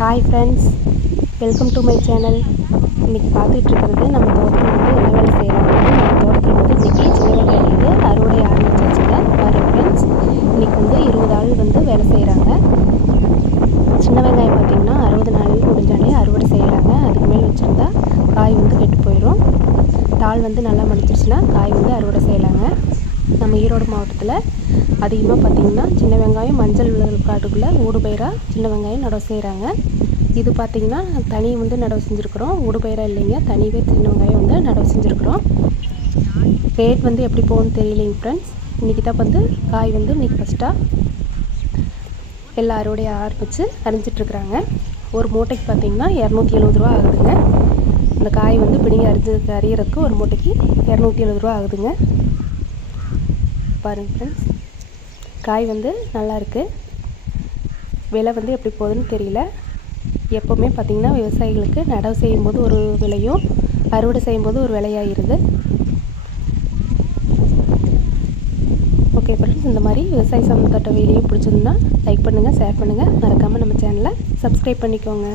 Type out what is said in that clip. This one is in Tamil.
Hi friends welcome to my channel இன்றைக்கி பார்த்துட்டு இருக்கிறது நம்ம தோட்டத்தில் வந்து என்ன வேலை செய்கிறாங்க நம்ம தோட்டத்தில் வந்து இன்றைக்கி சின்ன வெங்காயம் வந்து அறுவடை ஆரம்பிச்சாச்சுங்க. பாருங்க ஃப்ரெண்ட்ஸ் இன்றைக்கி வந்து இருபது ஆள் வந்து வேலை செய்கிறாங்க சின்ன வெங்காயம் பார்த்திங்கன்னா அறுபது நாள் முடிஞ்சாலே அறுவடை செய்கிறாங்க அதுக்கு மேல் வச்சுருந்தா காய் வந்து கெட்டு போயிடும் தாள் வந்து நல்லா மடிச்சிருச்சுன்னா காய் வந்து அறுவடை செய்யலாங்க. நம்ம ஈரோடு மாவட்டத்தில் அதிகமாக பார்த்திங்கன்னா சின்ன வெங்காயம் மஞ்சள் காட்டுக்குள்ளே ஊடுபயிராக சின்ன வெங்காயம் நடவு செய்கிறாங்க இது பார்த்திங்கன்னா தனி வந்து நடவு செஞ்சுருக்குறோம். ஊடுபயிராக இல்லைங்க தனிவே சின்ன வெங்காயம் வந்து நடவு செஞ்சுருக்குறோம். ரேட் வந்து எப்படி போகணும்னு தெரியலைங்க ஃப்ரெண்ட்ஸ் இன்றைக்கி தான் வந்து காய் வந்து இன்றைக்கி ஃபஸ்ட்டாக எல்லா அறுவடையை ஆரம்பித்து அரிஞ்சிட்ருக்குறாங்க ஒரு மூட்டைக்கு பார்த்திங்கன்னா இரநூத்தி எழுபது ரூபா ஆகுதுங்க. இந்த காய் வந்து பிடிங்கி அரிஞ்சு அறியறதுக்கு ஒரு மூட்டைக்கு இரநூத்தி எழுபது ரூபா ஆகுதுங்க. பாருங்கள் ஃப்ரெண்ட்ஸ் காய் வந்து நல்லா இருக்குது விலை வந்து எப்படி போகுதுன்னு தெரியல. எப்போவுமே பார்த்திங்கன்னா விவசாயிகளுக்கு நடவு செய்யும்போது ஒரு விலையும் அறுவடை செய்யும்போது ஒரு விலையாகிருது ஓகே ஃப்ரெண்ட்ஸ் இந்த மாதிரி விவசாய சம்மந்தப்பட்ட வீடியோ பிடிச்சிருந்தா லைக் பண்ணுங்கள் ஷேர் பண்ணுங்கள் மறக்காமல் நம்ம சேனலை சப்ஸ்கிரைப் பண்ணிக்கோங்க.